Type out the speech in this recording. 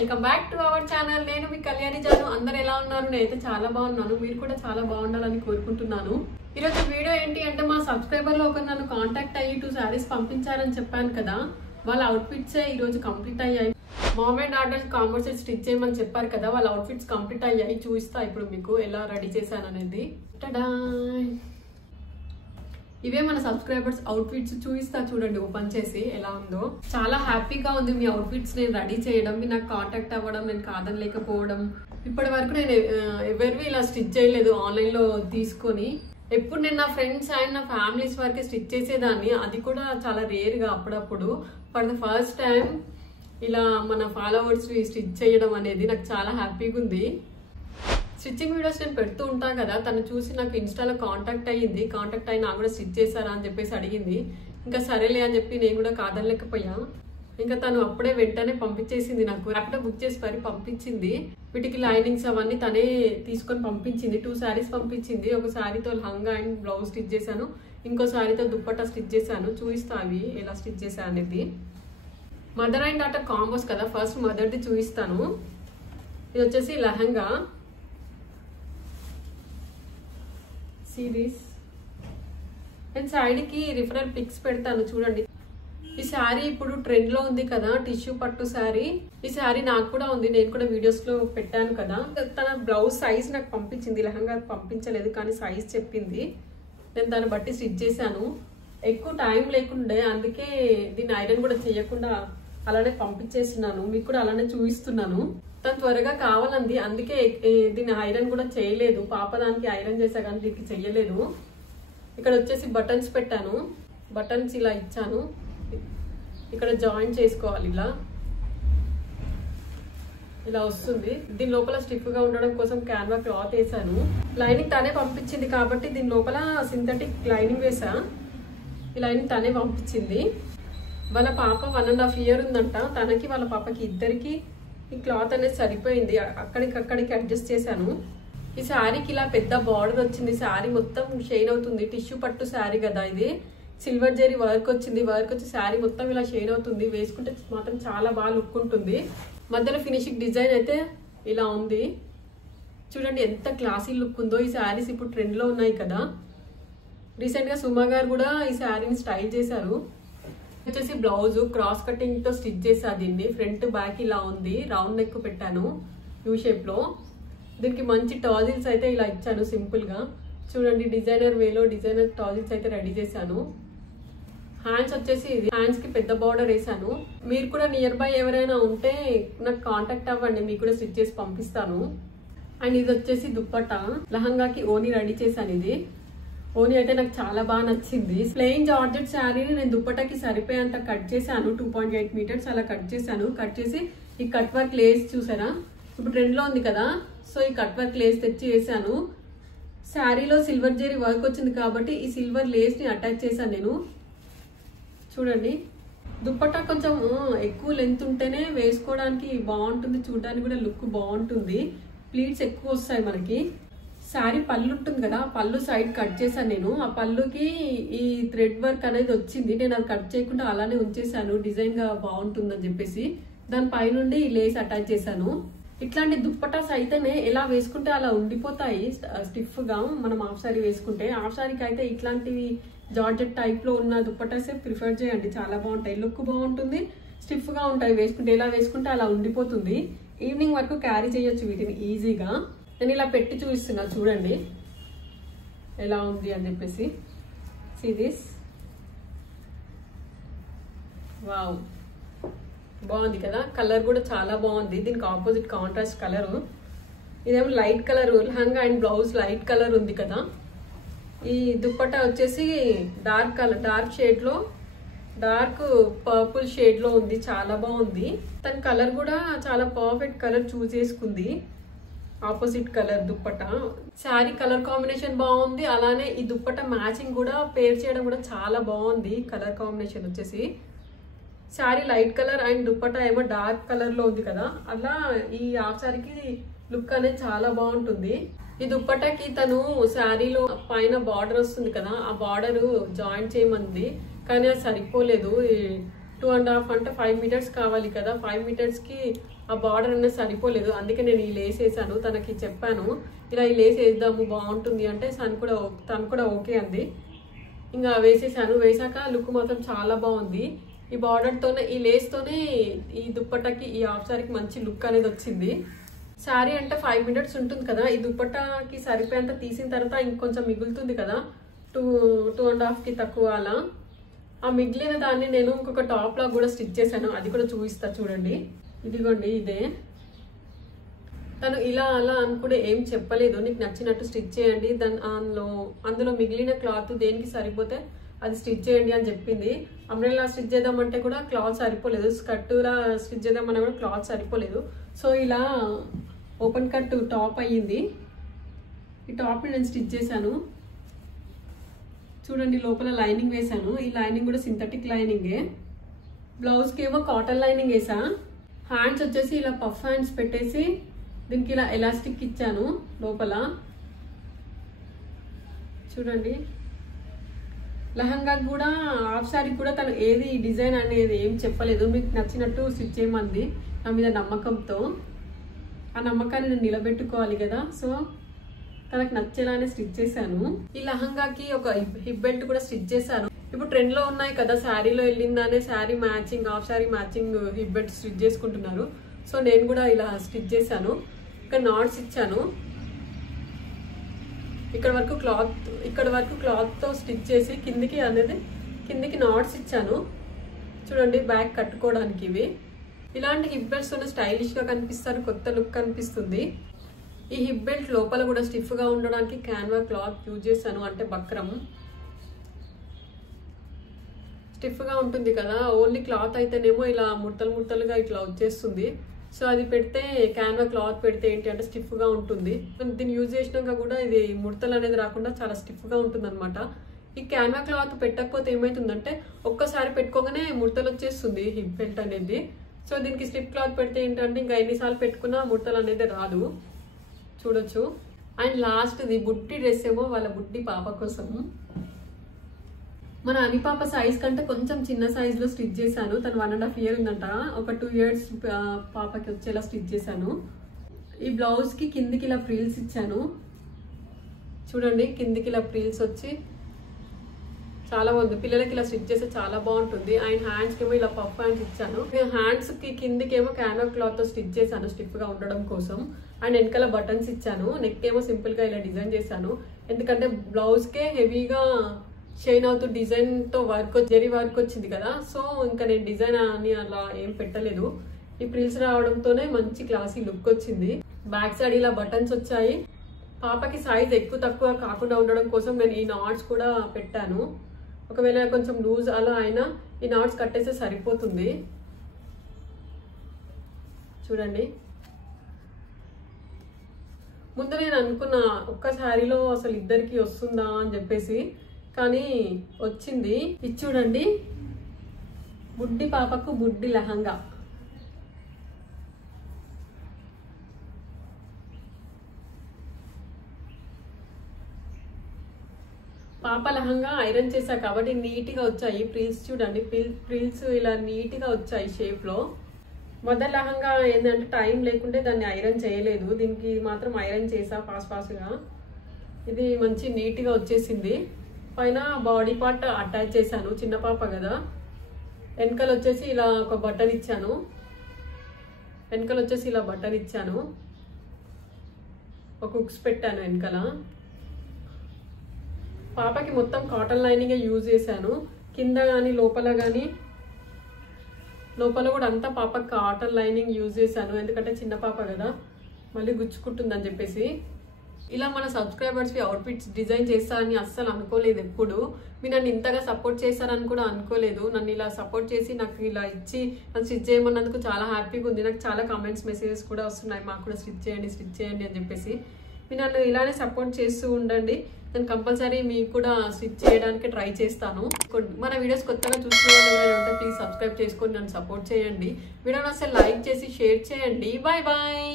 Welcome back to our channel. నేను మీ కళ్యాణి జాను. అందరు ఎలా ఉన్నారు? నేనైతే చాలా బాగున్నాను. మీరు కూడా చాలా బాగుండాలని కోరుకుంటున్నాను. ఈరోజు వీడియో ఏంటి అంటే, మా సబ్స్క్రైబర్ లో ఒకరు నన్ను కాంటాక్ట్ అయ్యి 2 సారీస్ పంపించారని చెప్పాను కదా, వాళ్ళ అవుట్ఫిట్స్ ఈరోజు కంప్లీట్ అయ్యాయి. Mom and daughter combo set stitch చేయమని చెప్పారు కదా, వాళ్ళ అవుట్ఫిట్స్ కంప్లీట్ అయ్యాయి. చూస్తా ఇప్పుడు మీకు ఎలా రెడీ చేశాను అనేది. ఇవే మన సబ్స్క్రైబర్స్ అవుట్ఫిట్స్. చూపిస్తా చూడండి ఓపెన్ చేసి ఎలా ఉందో. చాలా హ్యాపీగా ఉంది మీ అవుట్ఫిట్స్ నేను రెడీ చేయడం, మీరు నాకు కాంటాక్ట్ అవ్వడం, నేను కాదనలేకపోవడం. ఇప్పటి వరకు నేను ఎవరివి ఇలా స్టిచ్ చేయలేదు ఆన్లైన్ లో తీసుకొని. ఎప్పుడు నేను నా ఫ్రెండ్స్ అండ్ నా ఫ్యామిలీస్ వరకే స్టిచ్ చేసేదాన్ని, అది కూడా చాలా రేర్ గా అప్పుడప్పుడు. ఫర్ ద ఫస్ట్ టైం ఇలా మన ఫాలోవర్స్ స్టిచ్ చేయడం అనేది నాకు చాలా హ్యాపీగా ఉంది. స్టిచ్చింగ్ వీడియోస్ నేను పెడుతూ ఉంటాను కదా, తను చూసి నాకు ఇన్స్టాలో కాంటాక్ట్ అయ్యింది. కాంటాక్ట్ అయ్యి నాకు కూడా స్టిచ్ చేశారా అని చెప్పేసి అడిగింది. ఇంకా సరేలే అని చెప్పి నేను కూడా కాదనలేకపోయా. ఇంకా తను అప్పుడే వెంటనే పంపించేసింది, నాకు ర్యాపిడో బుక్ చేసి మరి పంపించింది. వీటికి లైనింగ్స్ అవన్నీ తనే తీసుకొని పంపించింది. 2 సారీస్ పంపించింది. ఒక సారీతో లహంగా అండ్ బ్లౌజ్ స్టిచ్ చేశాను, ఇంకో సారీతో దుప్పట్టా స్టిచ్ చేశాను. చూపిస్తా అవి ఎలా స్టిచ్ చేశాను అనేది. మదర్ అండ్ డాటర్ కాంబోస్ కదా, ఫస్ట్ మదర్ది చూపిస్తాను. ఇది వచ్చేసి లహంగా సిరీస్. నేను శారీకి రిఫరల్ పిక్స్ పెడతాను చూడండి. ఈ శారీ ఇప్పుడు ట్రెండ్ లో ఉంది కదా, టిష్యూ పట్టు శారీ. ఈ శారీ నాకు కూడా ఉంది, నేను కూడా వీడియోస్ లో పెట్టాను కదా. తన బ్లౌజ్ సైజ్ నాకు పంపించింది, లహంగా పంపించలేదు కానీ సైజ్ చెప్పింది. నేను దాన్ని బట్టి స్టిచ్ చేశాను. ఎక్కువ టైం లేకుండే, అందుకే దీన్ని ఐరన్ కూడా చేయకుండా అలానే పంపించేస్తున్నాను. మీకు కూడా అలానే చూపిస్తున్నాను. తను త్వరగా కావాలంది, అందుకే దీన్ని ఐరన్ కూడా చేయలేదు. పాప దానికి ఐరన్ చేసా కానీ దీనికి చెయ్యలేదు. ఇక్కడ వచ్చేసి బటన్స్ పెట్టాను. బటన్స్ ఇలా ఇచ్చాను, ఇక్కడ జాయిన్ చేసుకోవాలి. ఇలా వస్తుంది. దీని లోపల స్టిఫ్ గా ఉండడం కోసం క్యాన్వా క్లాత్ వేసాను. లైనింగ్ తనే పంపించింది కాబట్టి దీని లోపల సింథటిక్ లైనింగ్ వేసా. ఈ లైనింగ్ తనే పంపించింది. వాళ్ళ పాప 1.5 years ఉందంట. తనకి వాళ్ళ పాపకి ఇద్దరికి ఈ క్లాత్ అనేది సరిపోయింది, అక్కడికి అడ్జస్ట్ చేశాను. ఈ శారీకి ఇలా పెద్ద బార్డర్ వచ్చింది. శారీ మొత్తం షైన్ అవుతుంది. టిష్యూ పట్టు శారీ కదా ఇది. సిల్వర్ జరీ వర్క్ వచ్చింది. వర్క్ వచ్చి శారీ మొత్తం ఇలా షైన్ అవుతుంది. వేసుకుంటే మాత్రం చాలా బాగా లుక్ ఉంటుంది. మధ్యలో ఫినిషింగ్ డిజైన్ అయితే ఇలా ఉంది. చూడండి ఎంత క్లాసీ లుక్ ఉందో. ఈ శారీస్ ఇప్పుడు ట్రెండ్ లో ఉన్నాయి కదా. రీసెంట్ గా సుమా గారు కూడా ఈ శారీని స్టైల్ చేశారు. వచ్చేసి బ్లౌజ్ క్రాస్ కటింగ్ తో స్టిచ్ చేసా దీన్ని. ఫ్రంట్ బ్యాక్ ఇలా ఉంది, రౌండ్ నెక్ పెట్టాను యూ షేప్ లో. దీనికి మంచి టాజిల్స్ అయితే ఇలా ఇచ్చాను సింపుల్ గా. చూడండి డిజైనర్ వేలో డిజైనర్ టాజిల్స్ అయితే రెడీ చేశాను. హ్యాండ్స్ వచ్చేసి హ్యాండ్స్ కి పెద్ద బార్డర్ వేసాను. మీరు కూడా నియర్ బై ఎవరైనా ఉంటే నాకు కాంటాక్ట్ అవ్వండి, మీకు కూడా స్టిచ్ చేసి పంపిస్తాను. అండ్ ఇది వచ్చేసి దుప్పట్టా. లహంగాకి ఓని రెడీ చేశాను. ఇది ఓని అయితే నాకు చాలా బాగా నచ్చింది. ప్లెయిన్ జార్జెట్ శారీని నేను దుప్పటాకి సరిపోయేంత కట్ చేశాను. 2.8 meters అలా కట్ చేశాను. కట్ చేసి ఈ కట్ వర్క్ లేస్ చూసారా, ఇప్పుడు ట్రెండ్ లో ఉంది కదా, సో ఈ కట్ వర్క్ లేస్ తెచ్చి వేసాను. శారీలో సిల్వర్ జరీ వర్క్ వచ్చింది కాబట్టి ఈ సిల్వర్ లేస్ ని అటాచ్ చేశాను నేను. చూడండి దుప్పట్టా కొంచెం ఎక్కువ లెంత్ ఉంటేనే వేసుకోవడానికి బాగుంటుంది, చూడడానికి కూడా లుక్ బాగుంటుంది. ప్లీట్స్ ఎక్కువ వస్తాయి మనకి. శారీ పళ్ళు ఉంటుంది కదా, పళ్ళు సైడ్ కట్ చేశాను నేను. ఆ పళ్ళుకి ఈ థ్రెడ్ వర్క్ అనేది వచ్చింది, నేను అది కట్ చేయకుండా అలానే ఉంచేసాను. డిజైన్ గా బాగుంటుందని చెప్పేసి దాని పైనుండి ఈ లేస్ అటాచ్ చేశాను. ఇట్లాంటి దుప్పటాస్ అయితేనే ఎలా వేసుకుంటే అలా ఉండిపోతాయి స్టిఫ్ గా. మనం హాఫ్ శారీ వేసుకుంటే, హాఫ్ శారీకి అయితే ఇట్లాంటివి జార్జెట్ టైప్ లో ఉన్న దుప్పటాసే ప్రిఫర్ చేయండి, చాలా బాగుంటాయి. లుక్ బాగుంటుంది, స్టిఫ్ గా ఉంటాయి. వేసుకుంటే ఎలా వేసుకుంటే అలా ఉండిపోతుంది. ఈవినింగ్ వరకు క్యారీ చేయొచ్చు వీటిని ఈజీగా. నేను ఇలా పెట్టి చూపిస్తున్నా చూడండి ఎలా ఉంది అని చెప్పేసి. సిరీస్ వావ్, బాగుంది కదా. కలర్ కూడా చాలా బాగుంది. దీనికి ఆపోజిట్ కాంట్రాస్ట్ కలర్. ఇదేమో light colour. Lehenga and blouse light colour ఉంది కదా. ఈ దుప్పట్టా వచ్చేసి డార్క్ కలర్, డార్క్ షేడ్ లో, డార్క్ పర్పుల్ షేడ్ లో ఉంది. చాలా బాగుంది. తన కలర్ కూడా చాలా పర్ఫెక్ట్ కలర్ చూస్ చేసుకుంది. Opposite colour dupatta. Sari colour combination బాగుంది, అలానే ఈ దుప్పట్టా మ్యాచింగ్ కూడా పేర్ చేయడం కూడా చాలా బాగుంది. కలర్ కాంబినేషన్ వచ్చేసి sari light colour and dupatta ఏమో డార్క్ కలర్ లో ఉంది కదా, అలా ఈ హాఫ్ శారీకి లుక్ అనేది చాలా బాగుంటుంది. ఈ దుప్పట్టాకి తను శారీలో పైన బార్డర్ వస్తుంది కదా, ఆ బార్డర్ జాయిన్ చేయమంది కానీ అది సరిపోలేదు. 2.5 అంటే 5 మీటర్స్ కావాలి కదా, 5 మీటర్స్కి ఆ బార్డర్ అనేది సరిపోలేదు. అందుకే నేను ఈ లేస్ వేసాను. తనకి చెప్పాను ఇలా ఈ లేస్ వేద్దాము బాగుంటుంది అంటే తను కూడా ఓకే అంది. ఇంకా వేసేసాను. వేసాక లుక్ మాత్రం చాలా బాగుంది. ఈ బార్డర్తోనే ఈ లేస్తోనే ఈ దుప్పట్టకి ఈ హాఫ్ సారీకి మంచి లుక్ అనేది వచ్చింది. శారీ అంటే 5 మీటర్స్ ఉంటుంది కదా, ఈ దుప్పట్టకి సరిపోయేంత తీసిన తర్వాత ఇంకొంచెం మిగులుతుంది కదా, 2.5కి తక్కువ అలా. ఆ మిగిలిన దాన్ని నేను ఇంకొక టాప్ లాగా కూడా స్టిచ్ చేశాను. అది కూడా చూపిస్తా చూడండి. ఇదిగోండి ఇదే. తను ఇలా అలా అని కూడా ఏం చెప్పలేదు, నీకు నచ్చినట్టు స్టిచ్ చేయండి, అందులో మిగిలిన క్లాత్ దేనికి సరిపోతే అది స్టిచ్ చేయండి అని చెప్పింది. అంబ్రెల్లా స్టిచ్ చేద్దామంటే కూడా క్లాత్ సరిపోలేదు, స్కర్టులా స్టిచ్ చేద్దామన్నా కూడా క్లాత్ సరిపోలేదు. సో ఇలా ఓపెన్ కట్ టాప్ అయ్యింది. ఈ టాప్ని నేను స్టిచ్ చేశాను. చూడండి లోపల లైనింగ్ వేసాను. ఈ లైనింగ్ కూడా సింథటిక్ లైనింగే. బ్లౌజ్కి ఏమో కాటన్ లైనింగ్ వేసా. హ్యాండ్స్ వచ్చేసి ఇలా పఫ్ హ్యాండ్స్ పెట్టేసి దీనికి ఇలా ఎలాస్టిక్ ఇచ్చాను లోపల. చూడండి లెహంగా కూడా హాఫ్ సారీ కూడా తను ఏది డిజైన్ అనేది ఏం చెప్పలేదు, మీకు నచ్చినట్టు స్టిచ్ చేయమంది నా మీద నమ్మకంతో. ఆ నమ్మకాన్ని నేను నిలబెట్టుకోవాలి కదా, సో తనకు నచ్చేలానే స్టిచ్ చేశాను. ఈ లెహంగాకి ఒక హిప్ బెల్ట్ కూడా స్టిచ్ చేశాను. ఇప్పుడు ట్రెండ్ లో ఉన్నాయి కదా, శారీలో వెళ్ళిందానే sari matching half sari matching hip belt stitch చేసుకుంటున్నారు. సో నేను కూడా ఇలా స్టిచ్ చేశాను. ఇక్కడ నాట్స్ ఇచ్చాను. ఇక్కడ వరకు క్లాత్ తో స్టిచ్ చేసి కిందికి నాట్స్ ఇచ్చాను. చూడండి బ్యాక్ కట్టుకోవడానికి ఇవి. ఇలాంటి హిప్ బెల్ట్స్ స్టైలిష్ గా కనిపిస్తారు, కొత్త లుక్ కనిపిస్తుంది. ఈ హిప్ బెల్ట్ లోపల కూడా స్టిఫ్ గా ఉండడానికి క్యాన్వా క్లాత్ యూజ్ చేశాను, అంటే బక్రం. స్టిఫ్ గా ఉంటుంది కదా, ఓన్లీ క్లాత్ అయితేనేమో ఇలా ముడతలుగా ఇట్లా వచ్చేస్తుంది. సో అది పెడితే క్యాన్వా క్లాత్ పెడితే ఏంటి అంటే స్టిఫ్ గా ఉంటుంది. దీన్ని యూజ్ చేసినాక కూడా ఇది ముడతలు అనేది రాకుండా చాలా స్టిఫ్ గా ఉంటుంది అనమాట. ఈ క్యాన్వా క్లాత్ పెట్టకపోతే ఏమైతుందంటే ఒక్కసారి పెట్టుకోగానే ముడతలు వచ్చేస్తుంది హిప్ బెల్ట్ అనేది. సో దీనికి స్లిప్ క్లాత్ పెడితే ఏంటంటే ఇంకా ఎన్నిసార్లు పెట్టుకున్నా ముడతలు అనేది రాదు. చూడొచ్చు. అండ్ లాస్ట్ది బుట్టి డ్రెస్ ఏమో వాళ్ళ బుట్టి పాప కోసం. మన అని పాప సైజ్ కంటే కొంచెం చిన్న సైజ్ లో స్టిచ్ చేశాను. తను 1.5 years ఉందంట, ఒక 2 years పాపకి వచ్చేలా స్టిచ్ చేశాను. ఈ బ్లౌజ్ కి కిందికి ఇలా ఫ్రిల్స్ ఇచ్చాను. చూడండి కిందికి ఇలా ఫ్రిల్స్ వచ్చి చాలా బాగుంది. పిల్లలకి ఇలా స్టిచ్ చేస్తే చాలా బాగుంటుంది. అండ్ హ్యాండ్స్ కి ఏమో ఇలా పఫ్ హ్యాండ్స్ ఇచ్చాను. హ్యాండ్స్ కి కిందికి ఏమో క్యాన్వా క్లాత్ తో స్టిచ్ చేశాను స్టిఫ్ గా ఉండడం కోసం. అండ్ వెనకాల బటన్స్ ఇచ్చాను. నెక్ ఏమో సింపుల్ గా ఇలా డిజైన్ చేశాను, ఎందుకంటే బ్లౌజ్ కే హెవీగా షైన్ అవుతూ డిజైన్ తో జెరీ వర్క్ వచ్చింది కదా. సో ఇంకా నేను డిజైన్ అని అలా ఏం పెట్టలేదు. ఈ ప్రిల్స్ రావడంతోనే మంచి క్లాసీ లుక్ వచ్చింది. బ్యాక్ సైడ్ ఇలా బటన్స్ వచ్చాయి. పాపకి సైజ్ ఎక్కువ తక్కువ కాకుండా ఉండడం కోసం నేను ఈ నాట్స్ కూడా పెట్టాను. ఒకవేళ కొంచెం లూజ్ అలా అయినా ఈ నాట్స్ కట్టేస్తే సరిపోతుంది. చూడండి ముందు నేను అనుకున్నా ఒక్క శారీలో అసలు ఇద్దరికి వస్తుందా అని చెప్పేసి, కానీ వచ్చింది. ఇది చూడండి బుడ్డి పాపకు బుడ్డి లెహంగా. పాప లెహంగా ఐరన్ చేశా కాబట్టి నీట్ గా వచ్చాయి ప్రిల్స్. చూడండి ప్రిల్స్ ఇలా నీట్ గా వచ్చాయి షేప్ లో. మొదటి లెహంగా ఏంటంటే టైం లేకుంటే దాన్ని ఐరన్ చేయలేదు, దీనికి మాత్రం ఐరన్ చేసా ఫాస్ట్ గా. ఇది మంచి నీట్ గా వచ్చేసింది. పైన బాడీ పార్ట్ అటాచ్ చేశాను, చిన్న పాప కదా. వెనకాల వచ్చేసి ఇలా ఒక బటన్ ఇచ్చాను. ఒక హుక్స్ పెట్టాను వెనకాల. పాపకి మొత్తం కాటన్ లైనింగ్ యూజ్ చేశాను. కింద కానీ లోపల కూడా అంతా పాపకి కాటన్ లైనింగ్ యూజ్ చేశాను, ఎందుకంటే చిన్న పాప కదా మళ్ళీ గుచ్చుకుంటుందని చెప్పేసి. ఇలా మన సబ్స్క్రైబర్స్ అవుట్ఫిట్స్ డిజైన్ చేస్తారని అస్సలు అనుకోలేదు. ఎప్పుడు మీరు నన్ను ఇంతగా సపోర్ట్ చేస్తారని కూడా అనుకోలేదు. నన్ను ఇలా సపోర్ట్ చేసి నాకు ఇలా ఇచ్చి నన్ను స్టిచ్ చేయమన్నందుకు చాలా హ్యాపీగా ఉంది. నాకు చాలా కామెంట్స్ మెసేజెస్ కూడా వస్తున్నాయి, మాకు కూడా స్టిచ్ చేయండి అని చెప్పేసి. మీరు నన్ను ఇలానే సపోర్ట్ చేస్తూ ఉండండి. నేను కంపల్సరీ మీకు కూడా స్టిచ్ చేయడానికి ట్రై చేస్తాను. మన వీడియోస్ కొత్తగా చూసిన వాళ్ళు ఉంటే ప్లీజ్ సబ్స్క్రైబ్ చేసుకొని నన్ను సపోర్ట్ చేయండి. వీడియోని అసలు లైక్ చేసి షేర్ చేయండి. Bye bye.